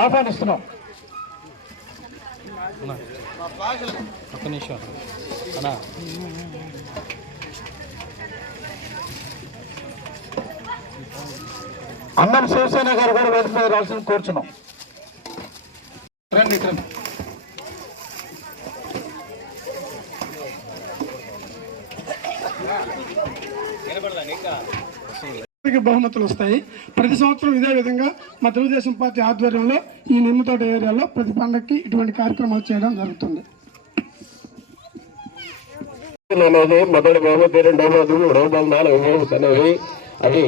ఆహ్వానిస్తున్నాం. అన్నం శివసేన గారు కూడా వేదిక మీద రావాల్సిన కోరుచున్నాం. రండి రండి. బహుమతులు వస్తాయి. ప్రతి సంవత్సరం ఇదే విధంగా మా తెలుగుదేశం పార్టీ ఆధ్వర్యంలో ఈ నిమ్మతోట ఏరియాలో ప్రతి పండగకి ఇటువంటి కార్యక్రమాలు చేయడం జరుగుతుంది. మొదటి బహుమతి, రెండవ బహుమతి, మూడవ బహుమతి, నాలుగవ బహుమతి అనేవి అవి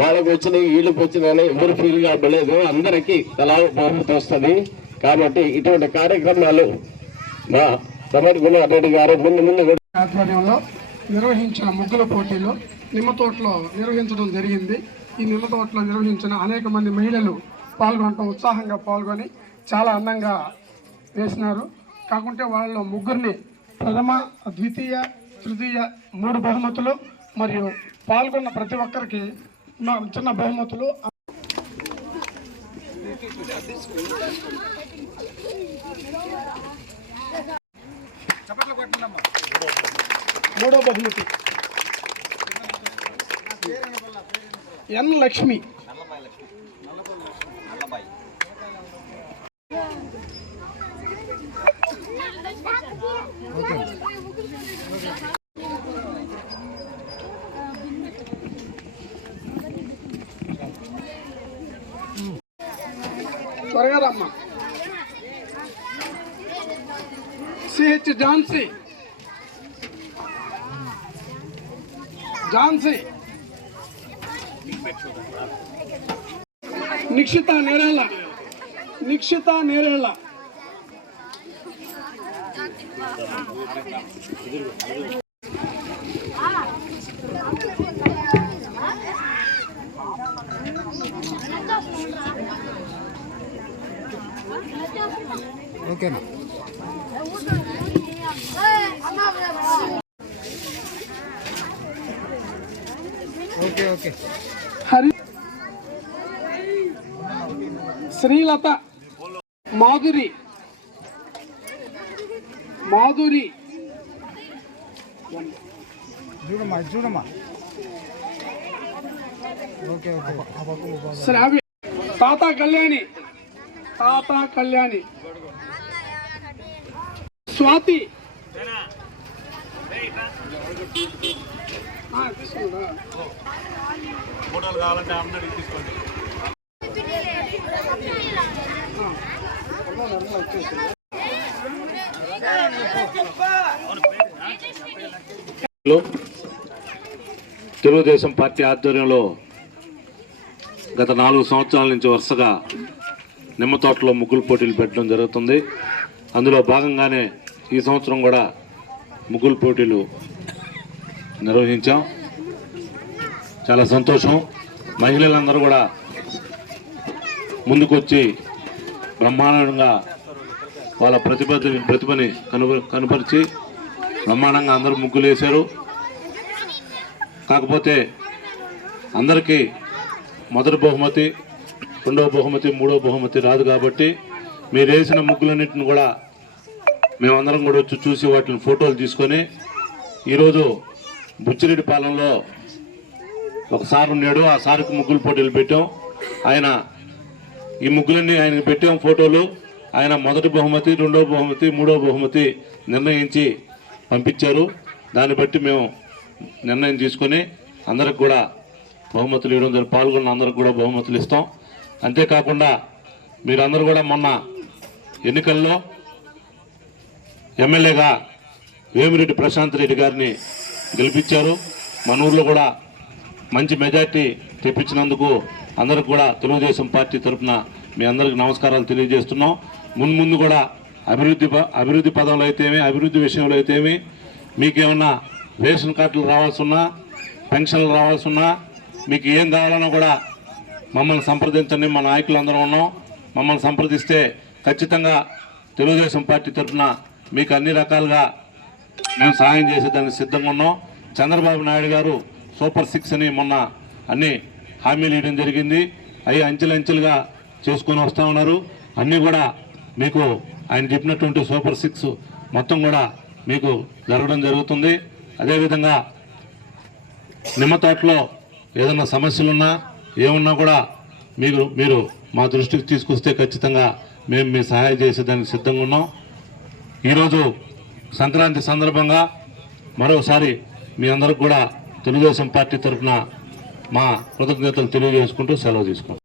వాళ్ళకి వచ్చినాయి వీళ్ళకి వచ్చినాయని ఎవరు ఫీల్ కావలేదు. అందరికీ తలా బహుమతి వస్తుంది. కాబట్టి ఇటువంటి కార్యక్రమాలు మా సమర్ కుమార్ రెడ్డి గారు ముందు ఆధ్వర్యంలో నిర్వహించిన ముగ్గుల పోటీలు నిమ్మతోటలో నిర్వహించడం జరిగింది. ఈ నిమ్మతోటలో నిర్వహించిన అనేక మంది మహిళలు పాల్గొనడం, ఉత్సాహంగా పాల్గొని చాలా అందంగా వేసినారు. కాకుంటే వాళ్ళలో ముగ్గురిని ప్రథమ, ద్వితీయ, తృతీయ 3 బహుమతులు మరియు పాల్గొన్న ప్రతి ఒక్కరికి చిన్న బహుమతులు. మూడో బహుమతి ఎన్ లక్ష్మి. త్వరగా రమ్మా. సిహెచ్ ఝాన్సీ, నిక్షిత నేరేళ్ళ, ఓకేనా? ఓకే. హరి, శ్రీలత, మాధురి, చూడమ్మా. ఓకే. శ్రావ్య, తాత కళ్యాణి, స్వాతి, ఫోటోలు కావాలంటే అందరికి తీసుకోండి. తెలుగుదేశం పార్టీ ఆధ్వర్యంలో గత 4 సంవత్సరాల నుంచి వరుసగా నిమ్మతోటలో ముగ్గులు పోటీలు పెట్టడం జరుగుతుంది. అందులో భాగంగానే ఈ సంవత్సరం కూడా ముగ్గులు పోటీలు నిర్వహించాం. చాలా సంతోషం. మహిళలందరూ కూడా ముందుకొచ్చి బ్రహ్మాండంగా వాళ్ళ ప్రతిభని కనపరిచి బ్రహ్మాండంగా అందరూ ముగ్గులు వేశారు. కాకపోతే అందరికీ మొదటి బహుమతి, రెండవ బహుమతి, మూడవ బహుమతి రాదు. కాబట్టి మీరు వేసిన ముగ్గులన్నింటిని కూడా మేమందరం కూడా వచ్చి చూసి వాటిని ఫోటోలు తీసుకొని ఈరోజు బుచ్చిరెడ్డిపాలెంలో ఒక సార్ ఉన్నాడు. ఆ సార్కి ముగ్గులు పోటీలు పెట్టాం. ఆయన ఈ ముగ్గులన్నీ ఆయనకు పెట్టాం ఫోటోలు. ఆయన మొదటి బహుమతి, రెండవ బహుమతి, మూడవ బహుమతి నిర్ణయించి పంపించారు. దాన్ని బట్టి మేము నిర్ణయం తీసుకొని అందరికి కూడా బహుమతులు ఇవ్వడం, పాల్గొన్న అందరికి కూడా బహుమతులు ఇస్తాం. అంతేకాకుండా మీరందరూ కూడా మొన్న ఎన్నికల్లో ఎమ్మెల్యేగా వేమిరెడ్డి ప్రశాంత్ రెడ్డి గారిని గెలిపించారు. మన ఊర్లో కూడా మంచి మెజార్టీ తెప్పించినందుకు అందరికి కూడా తెలుగుదేశం పార్టీ తరఫున మీ అందరికి నమస్కారాలు తెలియజేస్తున్నాం. ముందు కూడా అభివృద్ధి పదంలో అయితేమి, అభివృద్ధి విషయంలో అయితేమి, మీకేమన్నా రేషన్ కార్డులు రావాల్సి ఉన్నా, పెన్షన్లు రావాల్సి ఉన్నా, మీకు ఏం కావాలన్నా కూడా మమ్మల్ని సంప్రదించండి. మా నాయకులు అందరూ ఉన్నాం. మమ్మల్ని సంప్రదిస్తే ఖచ్చితంగా తెలుగుదేశం పార్టీ తరఫున మీకు అన్ని రకాలుగా మేము సహాయం చేసేదానికి సిద్ధంగా ఉన్నాం. చంద్రబాబు నాయుడు గారు సూపర్ 6 అని మొన్న అన్ని హామీలు ఇవ్వడం జరిగింది. అవి అంచెలంచెలుగా చేసుకొని వస్తూ ఉన్నారు. అన్నీ కూడా మీకు ఆయన చెప్పినటువంటి సూపర్ 6 మొత్తం కూడా మీకు జరగడం జరుగుతుంది. అదేవిధంగా నిమ్మ తోటలో ఏదైనా సమస్యలున్నా ఏమున్నా కూడా మీరు మా దృష్టికి తీసుకొస్తే ఖచ్చితంగా మేము మీ సహాయం చేసేదానికి సిద్ధంగా ఉన్నాం. ఈరోజు సంక్రాంతి సందర్భంగా మరోసారి మీ అందరికి కూడా తెలుగుదేశం పార్టీ తరఫున మా కృతజ్ఞతలు తెలియజేసుకుంటూ సెలవు తీసుకుంటాం.